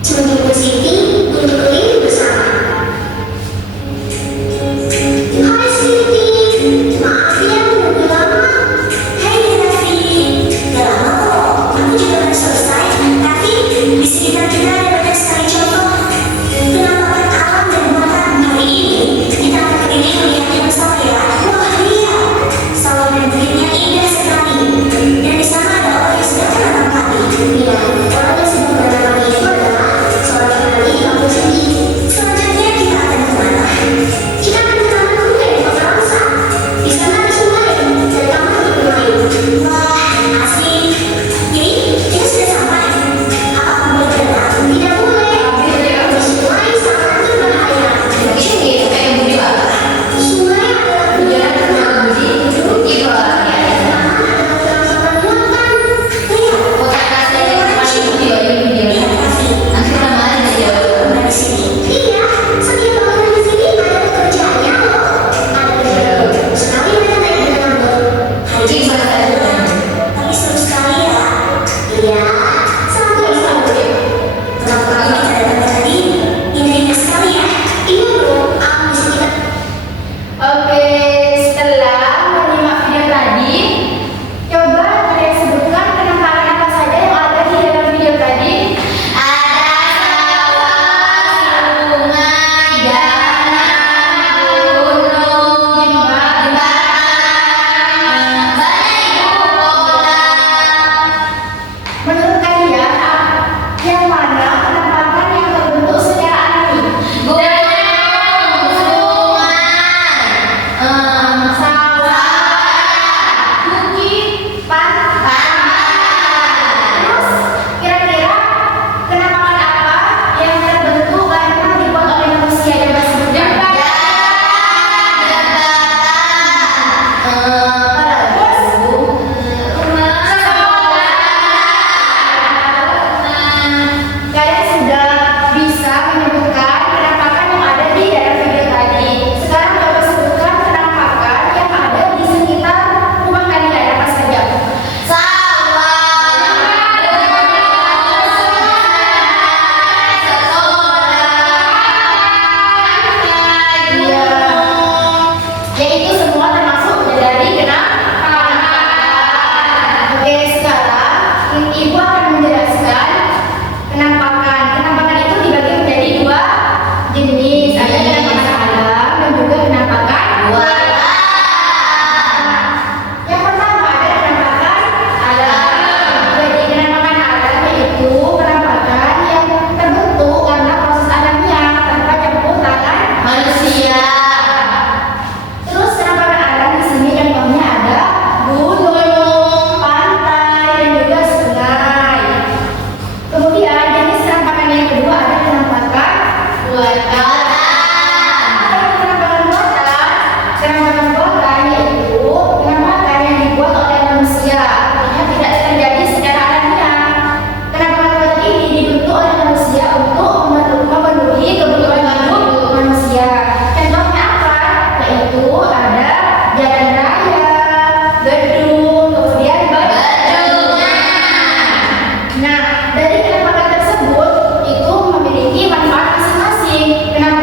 Menjemput Siti untuk keliling bersama. Hai Siti, maaf ya menunggu lama. Hai Raffi, gak lama kok, aku juga baru selesai. Tapi di sekitar kita ada banyak sekali contoh penampakan alam dan buatan hari ini. Kita akan keliling melihatnya bersama ya. Wah lihat, sawah dan bukitnya indah sekali. Dan di sana ada orang yang sedang menanam padi. Ya, orang yang sedang menanam padi itu adalah seorang petani di kampung sini. Selanjutnya kita akan kemana? Kita akan ke taman kuda di kota Ramsa. Di sana ada sungai dan taman untuk bermain. Wah, asik. Jadi, kita sudah sampai. Apa aku boleh berenang? Tidak boleh. Di sungai sangat berbahaya. Ini kayak budi apa? Sungai adalah Jangan kenal budi, itu lah ya. Kota kasih yang paling budi wajib video. Nanti kemarin aja. Iya, setiap bangunan di sini ada pekerjaannya loh. Ada kerja sekali mereka naik dengan boat. Hari ini tapi seru sekali ya. Iya, sampai sampai. Kenapa kali kita datang tadi? Indah sekali ya. Iya bro, aku bisa kita. Oke, setelah menyimak video tadi, coba kalian sebutkan penampakan apa saja yang ada di dalam video tadi. Ada sawah, sungai, danau, gunung, jembatan, banyak ibu kota. Menurut kalian, yang mana penampakan yang terbentuk secara alami? Gunung, sungai, Sawah, bukit, pantai. Terus, kira-kira penampakan apa yang terbentuk karena dibuat oleh manusia yang masih muda? Kalian sudah bisa menyebutkan penampakan yang ada di dalam video tadi. Sekarang coba sebutkan penampakan yang ada di sekitar rumah kalian apa saja. Iya, yaitu semua termasuk dari penampakan. Oke, sekarang ibu akan menjelaskan penampakan. Penampakan itu dibagi menjadi dua jenis. Ada penampakan alam dan juga penampakan buatan. Yang pertama ada penampakan alam. Jadi penampakan alam yaitu penampakan yang terbentuk karena proses alamiah tanpa campur tangan Manusia. Terus penampakan alam di sini contohnya ada gunung, pantai, dan juga sungai. Kemudian jenis penampakan yang kedua ada penampakan buatan. Penampakan buatan yaitu penampakan yang dibuat oleh manusia, artinya tidak terjadi secara alamiah. Penampakan buatan ini dibentuk oleh manusia untuk memenuhi kebutuhan hidup manusia. Contohnya apa? Yaitu ada jalan raya, gedung, kemudian Bendungan. Nah, dari penampakan tersebut itu memiliki manfaat masing-masing. Penampakan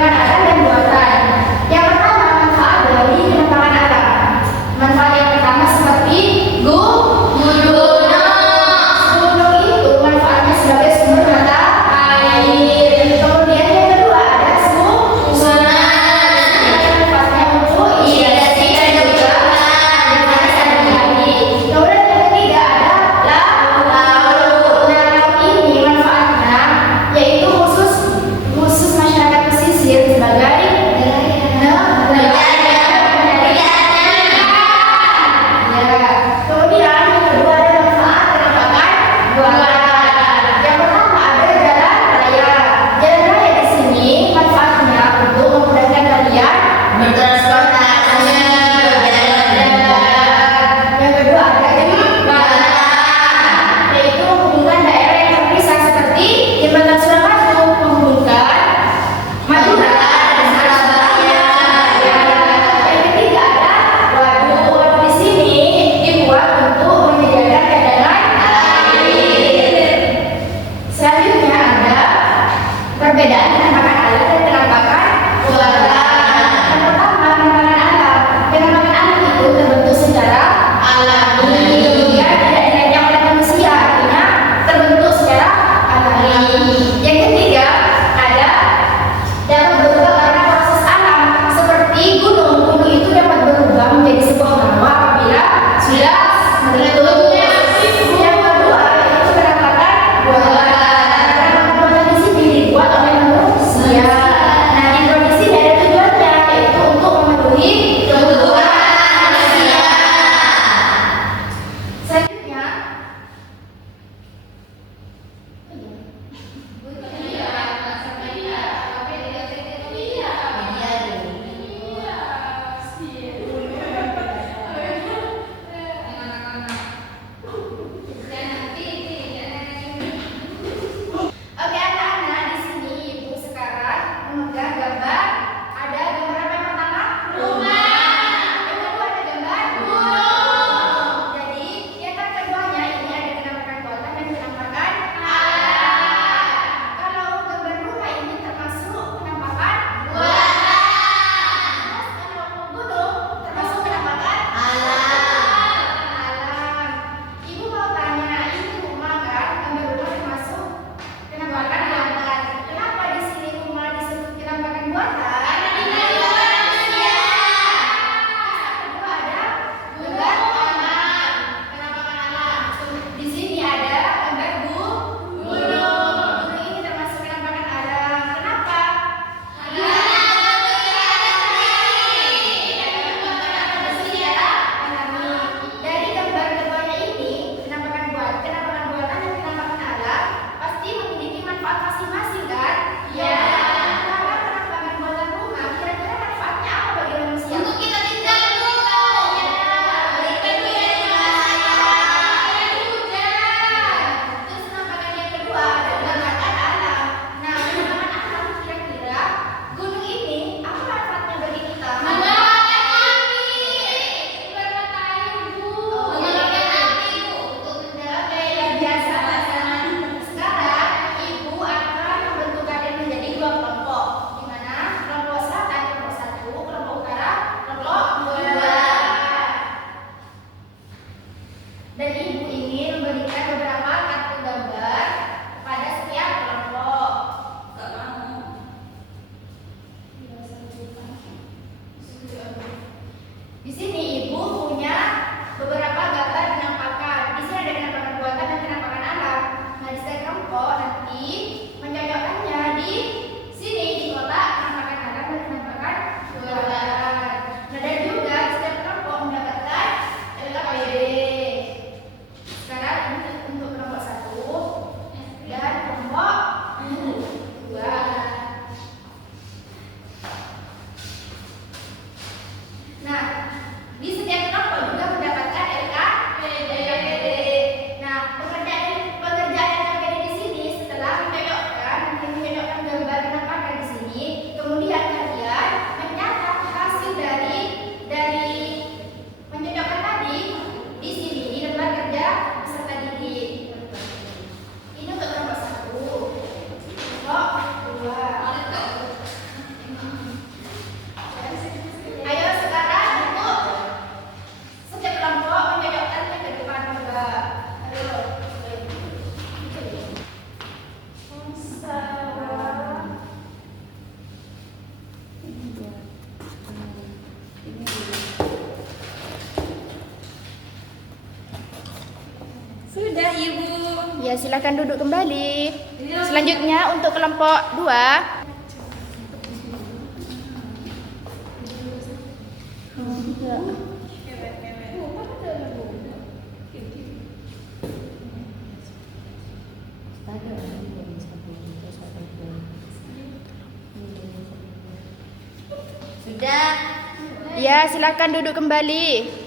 Perbedaan penampakan alam dan penampakan buatan. Yang pertama, penampakan alam. Penampakan alam itu terbentuk secara alami, kemudian tidak dirancang oleh manusia, artinya terbentuk secara alami. Yang ketiga, ada dapat berubah karena proses alam, seperti gunung. Gunung itu dapat berubah menjadi sebuah lava apabila sudah meletus. Yang kedua, itu penampakan buatan. Penampakan buatan di sini dibuat oleh manusia. Nah, dibuat di sini ada tujuannya, yaitu untuk memenuhi kebutuhan manusia. Selanjutnya, oke anak-anak, di sini ibu sekarang memegang gambar. Ada gambar apa yang pertama? Rumah. Yang kedua ada gambar gunung. Jadi yang keduanya ini ada penampakan buatan dan penampakan alam. Kalau gambar rumah ini termasuk penampakan buatan. Terus kalau gunung termasuk penampakan alam. Ibu mau tanya, ini rumah kan? Gambar rumah termasuk penampakan buatan. Kenapa di sini rumah disebut penampakan buatan? Karena dibuat manusia. Terus yang kedua ada gambar alam, penampakan alam. Di sini ada gambar gunung. Gunung ini termasuk penampakan alam. Kenapa? Karena manusia alami. Dari gambar keduanya ini, penampakan buatan dan penampakan alam pasti memiliki manfaat masing-masing kan? Iya. Karena penampakan buatan rumah, kira-kira manfaatnya apa bagi manusia? Untuk kita tinggal dulu. Iya. Terus penampakan yang kedua ada penampakan alam. Nah, penampakan alam kira-kira gunung ini apa manfaatnya bagi kita? Mengeluarkan api. Mengeluarkan air, Bu. Mengeluarkan api, Bu. Untuk oke, ya biasa pasangan. Sekarang ibu akan membentuk kalian menjadi dua kelompok. Di mana kelompok selatan, kelompok 1, kelompok utara, kelompok 2. Dan ibu ingin memberikan beberapa kartu gambar kepada setiap kelompok. Di sini ibu punya beberapa gambar penampakan. Di sini ada penampakan buatan dan penampakan alam. Nah, di setiap kelompok nanti mencocokkannya di sini di kotak penampakan alam dan penampakan buatan. Nah, dan juga di setiap kelompok mendapatkan LKPD. Sekarang ini untuk kelompok 1 dan kelompok 2. Nah, di setiap kelompok juga mendapatkan LKPD. Nah, pekerjaan LKPD di sini setelah mencocokkan gambar penampakan di sini, kemudian kalian mencatat hasil dari mencocokkan tadi di sini di lembar kerja peserta didik. Ini untuk kelompok 1, kelompok 2. Ayo sekarang untuk setiap kelompok mencocokkannya ke depan coba. Ayo. Sudah, Ibu. Ya, silakan duduk kembali. Selanjutnya untuk kelompok 2. Sudah. Ya, silakan duduk kembali.